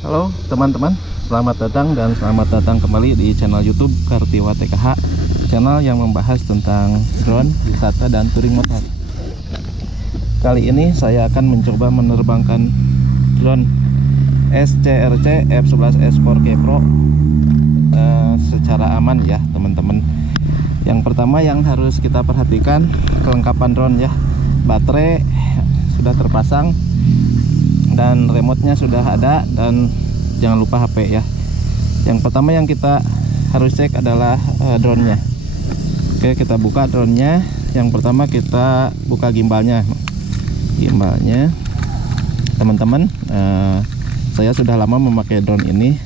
Halo teman-teman, selamat datang dan selamat datang kembali di channel YouTube Kartiwa TKH, channel yang membahas tentang drone, wisata, dan touring motor. Kali ini saya akan mencoba menerbangkan drone SCRC F11S 4K Pro secara aman ya teman-teman. Yang pertama yang harus kita perhatikan kelengkapan drone ya. Baterai sudah terpasang dan remote-nya sudah ada, dan jangan lupa HP ya. Yang pertama yang kita harus cek adalah drone-nya. Oke, kita buka drone-nya. Yang pertama kita buka gimbalnya. Teman-teman, saya sudah lama memakai drone ini,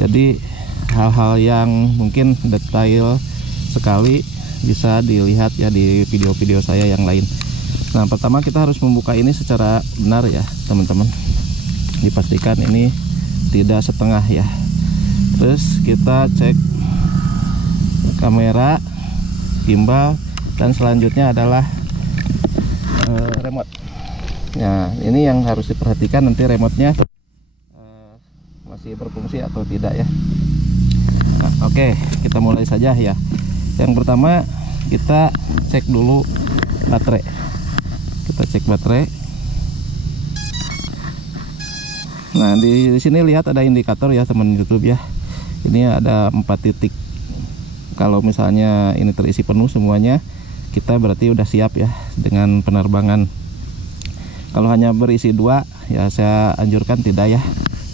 jadi hal-hal yang mungkin detail sekali bisa dilihat ya di video-video saya yang lain. Nah, pertama kita harus membuka ini secara benar ya teman-teman, dipastikan ini tidak setengah ya. Terus kita cek kamera, gimbal, dan selanjutnya adalah remote. Nah, ini yang harus diperhatikan, nanti remote-nya masih berfungsi atau tidak ya. Nah, oke, kita mulai saja ya. Yang pertama kita cek dulu baterai. Kita cek baterai. Nah, di sini lihat ada indikator ya teman YouTube ya. Ini ada 4 titik. Kalau misalnya ini terisi penuh semuanya, kita berarti udah siap ya dengan penerbangan. Kalau hanya berisi 2 ya saya anjurkan tidak ya,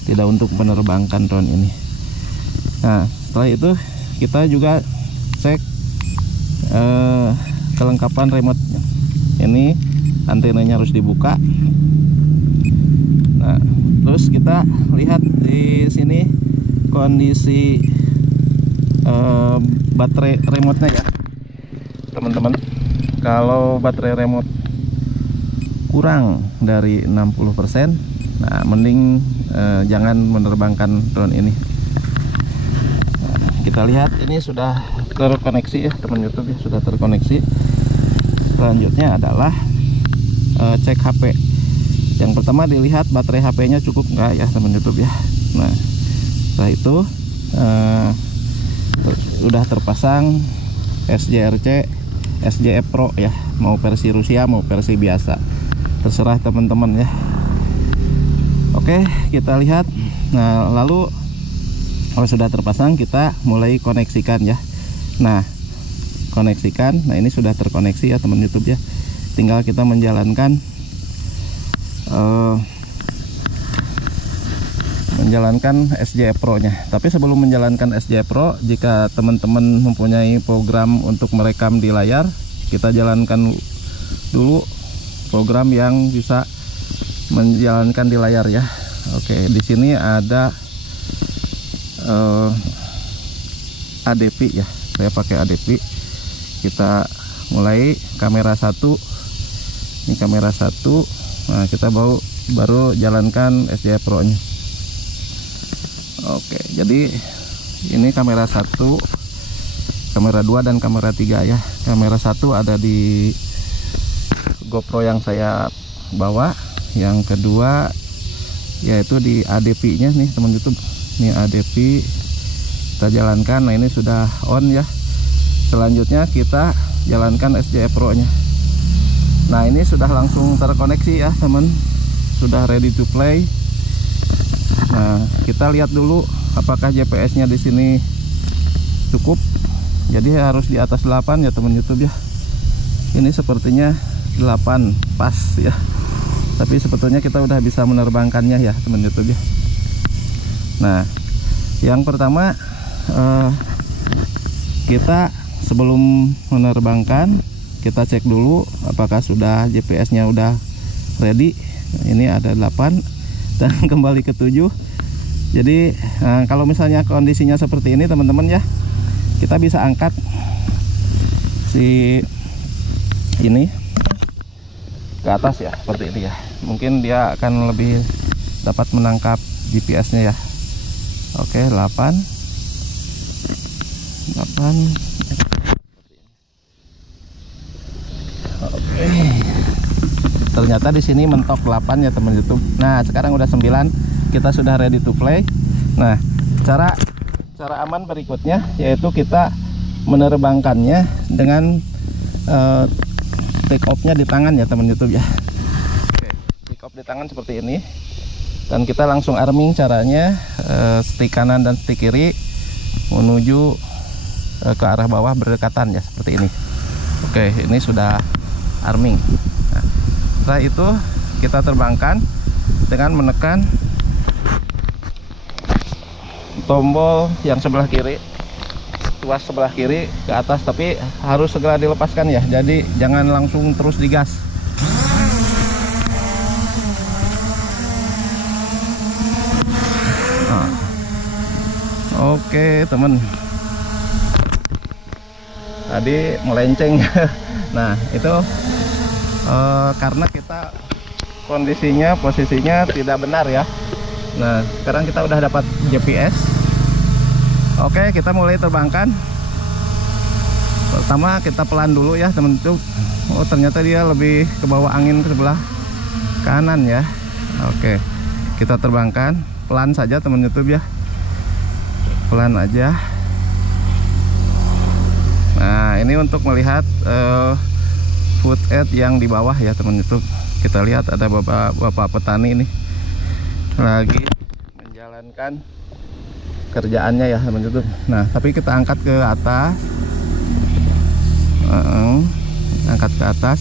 tidak untuk menerbangkan drone ini. Nah, setelah itu kita juga cek kelengkapan remote. Ini antenanya harus dibuka. Nah, terus kita lihat di sini kondisi baterai remote-nya ya teman-teman. Kalau baterai remote kurang dari 60%, nah mending jangan menerbangkan drone ini. Nah, kita lihat ini sudah terkoneksi ya teman YouTube ya, sudah terkoneksi. Selanjutnya adalah cek HP. Yang pertama dilihat baterai HP-nya cukup enggak ya teman YouTube ya. Nah, setelah itu sudah terpasang SCRC SJF Pro ya, mau versi Rusia mau versi biasa, terserah teman-teman ya. Oke, kita lihat. Nah, lalu kalau sudah terpasang kita mulai koneksikan ya. Nah, koneksikan. Nah, ini sudah terkoneksi ya teman YouTube ya. Tinggal kita menjalankan SJF Pro nya. Tapi sebelum menjalankan SJF Pro, jika teman-teman mempunyai program untuk merekam di layar, kita jalankan dulu program yang bisa menjalankan di layar ya. Oke, di sini ada ADP ya. Saya pakai ADP. Kita mulai kamera 1. Ini kamera 1. Nah, kita baru jalankan SJF Pro nya. Oke, jadi ini kamera 1, kamera 2, dan kamera 3 ya. Kamera 1 ada di GoPro yang saya bawa. Yang kedua yaitu di ADP nya nih teman YouTube. Ini ADP kita jalankan. Nah, ini sudah on ya. Selanjutnya kita jalankan SJF Pro nya. Nah, ini sudah langsung terkoneksi ya teman, sudah ready to play. Nah, kita lihat dulu apakah GPS nya di sini cukup. Jadi harus di atas 8 ya teman YouTube ya. Ini sepertinya 8 pas ya, tapi sebetulnya kita udah bisa menerbangkannya ya teman YouTube ya. Nah, yang pertama kita sebelum menerbangkan kita cek dulu apakah sudah GPS-nya udah ready. Ini ada 8 dan kembali ke 7. Jadi kalau misalnya kondisinya seperti ini teman-teman ya, kita bisa angkat si ini ke atas ya, seperti ini ya. Mungkin dia akan lebih dapat menangkap GPS-nya ya. Oke, 8. Ternyata di sini mentok 8 ya teman YouTube. Nah, sekarang udah 9. kita sudah ready to play. Nah, cara aman berikutnya yaitu kita menerbangkannya dengan take off-nya di tangan ya teman YouTube ya. Oke, take off di tangan seperti ini. Dan kita langsung arming caranya, stick kanan dan stick kiri menuju ke arah bawah berdekatan ya, seperti ini. Oke, ini sudah arming. Nah, setelah itu kita terbangkan dengan menekan tombol yang sebelah kiri, tuas sebelah kiri ke atas, tapi harus segera dilepaskan ya, jadi jangan langsung terus digas. Nah, oke temen, tadi melenceng. Nah itu karena kita posisinya tidak benar ya. Nah sekarang kita udah dapat GPS. Oke, kita mulai terbangkan. Pertama kita pelan dulu ya teman YouTube. Oh ternyata dia lebih ke bawah angin ke sebelah kanan ya. Oke, kita terbangkan pelan saja teman YouTube ya, pelan aja. Nah ini untuk melihat footage yang di bawah ya teman YouTube. Kita lihat ada bapak petani ini lagi menjalankan kerjaannya ya teman YouTube. Nah tapi kita angkat ke atas, angkat ke atas.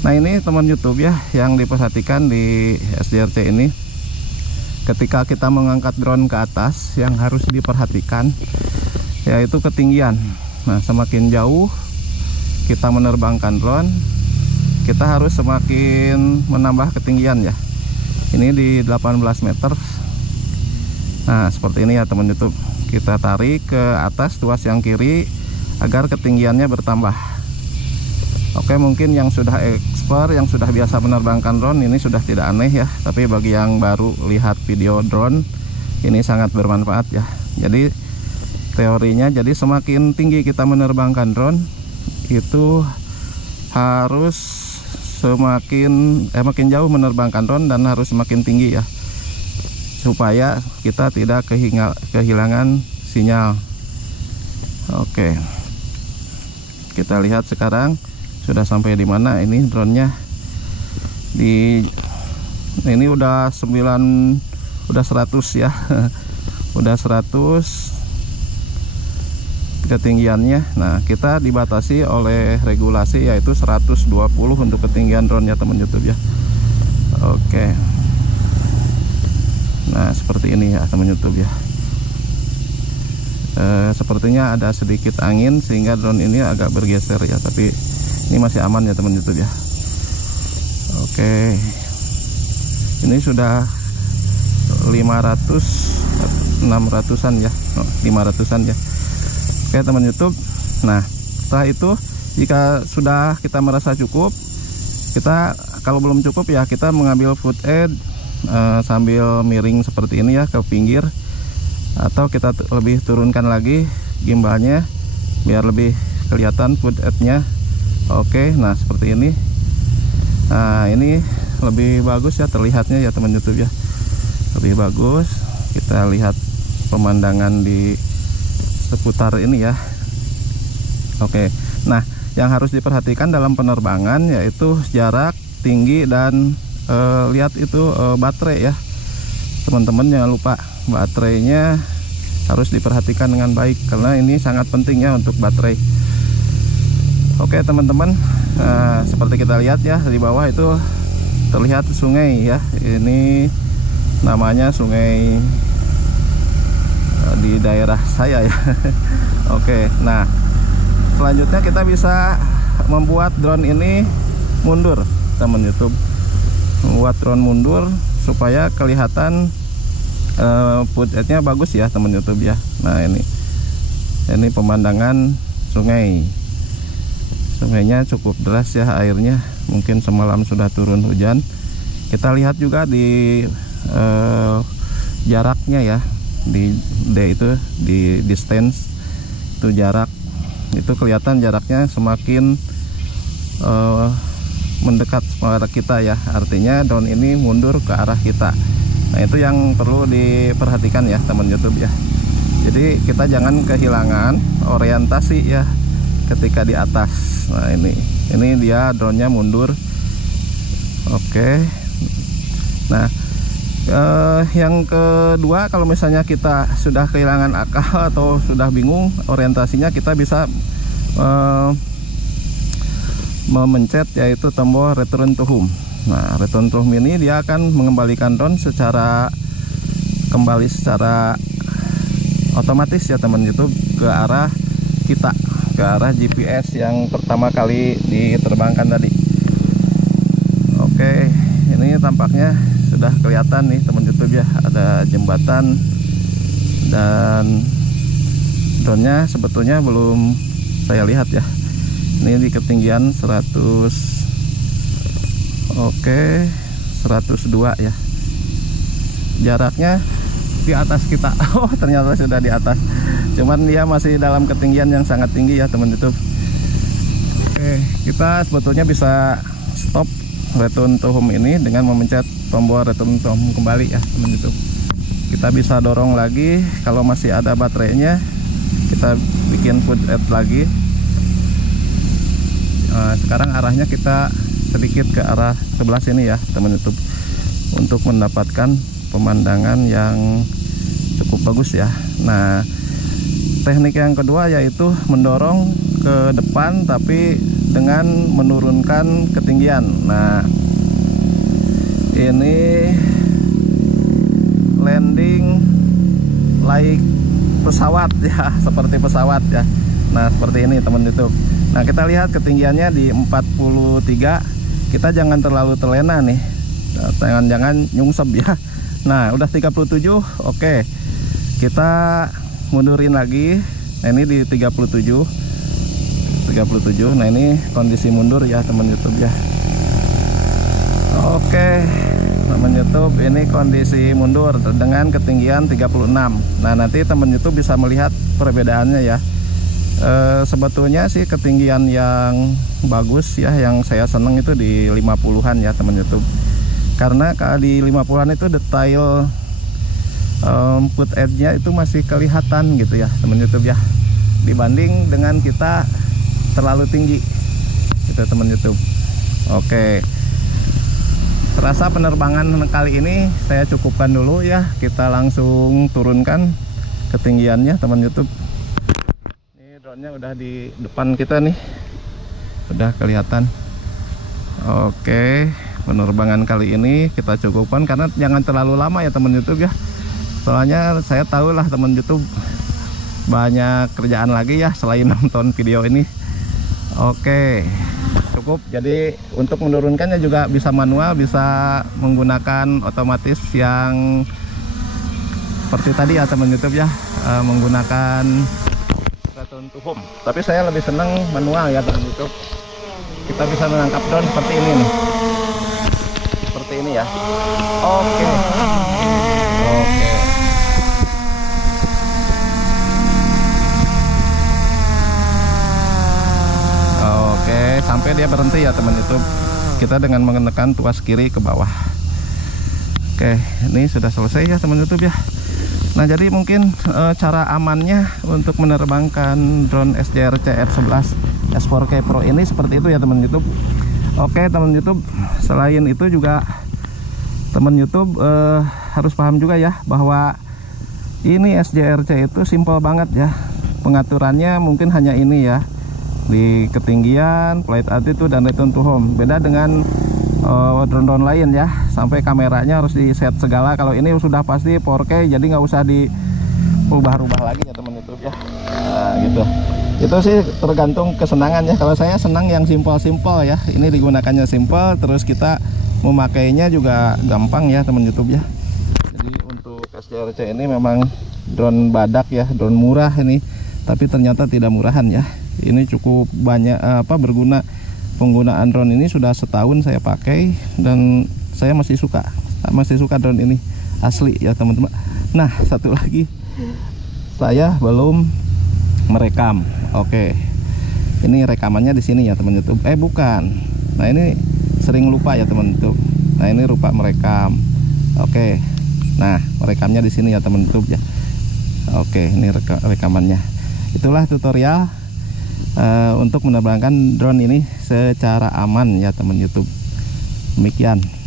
Nah ini teman YouTube ya, yang diperhatikan di SDRC ini, ketika kita mengangkat drone ke atas, yang harus diperhatikan yaitu ketinggian. Nah semakin jauh kita menerbangkan drone, kita harus semakin menambah ketinggian ya. Ini di 18 meter. Nah seperti ini ya teman YouTube. Kita tarik ke atas tuas yang kiri agar ketinggiannya bertambah. Oke, mungkin yang sudah expert, yang sudah biasa menerbangkan drone, ini sudah tidak aneh ya. Tapi bagi yang baru lihat video drone, ini sangat bermanfaat ya. Jadi teorinya, jadi semakin tinggi kita menerbangkan drone, itu harus makin jauh menerbangkan drone dan harus semakin tinggi ya, supaya kita tidak kehilangan sinyal. Oke, kita lihat sekarang sudah sampai di mana ini drone-nya. Ini udah 100 ya. Udah 100 ketinggiannya. Nah kita dibatasi oleh regulasi yaitu 120 untuk ketinggian drone ya teman YouTube ya. Oke, nah seperti ini ya teman YouTube ya. Sepertinya ada sedikit angin sehingga drone ini agak bergeser ya, tapi ini masih aman ya teman YouTube ya. Oke, ini sudah 600-an ya, 500-an ya. Oke teman YouTube. Nah setelah itu, jika sudah kita merasa cukup, kita kalau belum cukup ya kita mengambil footage sambil miring seperti ini ya ke pinggir, atau kita lebih turunkan lagi gimbalnya biar lebih kelihatan footage-nya. Oke, nah seperti ini. Nah ini lebih bagus ya terlihatnya ya teman YouTube ya, lebih bagus. Kita lihat pemandangan di seputar ini ya. Oke, nah yang harus diperhatikan dalam penerbangan yaitu jarak, tinggi, dan lihat itu baterai ya teman-teman. Jangan lupa baterainya harus diperhatikan dengan baik karena ini sangat penting ya untuk baterai. Oke teman-teman, seperti kita lihat ya di bawah itu terlihat sungai ya. Ini namanya sungai di daerah saya ya. Oke, nah selanjutnya kita bisa membuat drone ini mundur teman YouTube. Membuat drone mundur supaya kelihatan footage-nya bagus ya teman YouTube ya. Nah ini pemandangan sungai. Sungainya cukup deras ya airnya, mungkin semalam sudah turun hujan. Kita lihat juga di jaraknya ya, di D itu di distance itu jarak, itu kelihatan jaraknya semakin mendekat kepada kita ya, artinya drone ini mundur ke arah kita. Nah itu yang perlu diperhatikan ya teman YouTube ya. Jadi kita jangan kehilangan orientasi ya ketika di atas. Nah ini dia drone-nya mundur. Oke. Nah yang kedua, kalau misalnya kita sudah kehilangan akal atau sudah bingung orientasinya, kita bisa memencet yaitu tombol return to home. Nah return to home ini dia akan mengembalikan drone kembali secara otomatis ya teman YouTube ke arah kita, ke arah GPS yang pertama kali diterbangkan tadi. Oke, ini tampaknya sudah kelihatan nih teman YouTube ya, ada jembatan dan drone-nya sebetulnya belum saya lihat ya. Ini di ketinggian 100, oke 102 ya, jaraknya di atas kita. Oh ternyata sudah di atas, cuman dia masih dalam ketinggian yang sangat tinggi ya teman YouTube. Oke, kita sebetulnya bisa stop return to home ini dengan memencet tombol return to home kembali ya teman YouTube. Kita bisa dorong lagi, kalau masih ada baterainya kita bikin foot add lagi. Sekarang arahnya kita sedikit ke arah sebelah sini ya teman YouTube, untuk mendapatkan pemandangan yang cukup bagus ya. Nah teknik yang kedua yaitu mendorong ke depan tapi dengan menurunkan ketinggian. Nah ini landing like pesawat ya, seperti pesawat ya. Nah seperti ini teman YouTube. Nah kita lihat ketinggiannya di 43, kita jangan terlalu terlena nih, jangan nyungsep ya. Nah udah 37, oke kita mundurin lagi. Nah ini di 37. Nah ini kondisi mundur ya teman YouTube ya. Oke teman YouTube, ini kondisi mundur dengan ketinggian 36. Nah nanti teman YouTube bisa melihat perbedaannya ya. Sebetulnya sih ketinggian yang bagus ya, yang saya seneng itu di 50-an ya teman YouTube. Karena di 50-an itu detail foot edge-nya itu masih kelihatan gitu ya teman YouTube ya, dibanding dengan kita terlalu tinggi gitu teman YouTube. Oke, terasa penerbangan kali ini saya cukupkan dulu ya, kita langsung turunkan ketinggiannya teman YouTube. Ini drone-nya udah di depan kita nih, udah kelihatan. Oke, penerbangan kali ini kita cukupkan karena jangan terlalu lama ya teman YouTube ya. Soalnya saya tahu lah teman YouTube banyak kerjaan lagi ya selain nonton video ini. Oke, cukup. Jadi untuk menurunkannya juga bisa manual, bisa menggunakan otomatis yang seperti tadi ya teman YouTube ya, menggunakan return to home. Tapi saya lebih senang manual ya teman YouTube. Kita bisa menangkap drone seperti ini nih, seperti ini ya. Oke. Sampai dia berhenti ya teman YouTube, kita dengan menekan tuas kiri ke bawah. Oke, ini sudah selesai ya teman YouTube ya. Nah jadi mungkin cara amannya untuk menerbangkan drone SJRC R11 S4K Pro ini seperti itu ya teman YouTube. Oke teman YouTube, selain itu juga teman YouTube harus paham juga ya bahwa ini SJRC itu simple banget ya, pengaturannya mungkin hanya ini ya, di ketinggian, flight altitude, dan return to home. Beda dengan drone-drone lain ya, sampai kameranya harus di set segala. Kalau ini sudah pasti 4K, jadi nggak usah diubah-ubah lagi ya teman YouTube ya. Nah, gitu. Itu sih tergantung kesenangan ya. Kalau saya senang yang simple-simple ya. Ini digunakannya simple, terus kita memakainya juga gampang ya teman YouTube ya. Jadi untuk SJRC ini memang drone badak ya, drone murah ini, tapi ternyata tidak murahan ya. Ini cukup banyak berguna. Penggunaan drone ini sudah setahun saya pakai dan saya masih suka drone ini, asli ya teman-teman. Nah satu lagi, saya belum merekam. Oke, ini rekamannya di sini ya teman YouTube. Bukan. Nah ini sering lupa ya teman YouTube. Nah ini lupa merekam. Oke, Nah, merekamnya di sini ya teman YouTube ya. Oke, ini rekamannya. Itulah tutorial untuk menerbangkan drone ini secara aman ya teman YouTube. Demikian.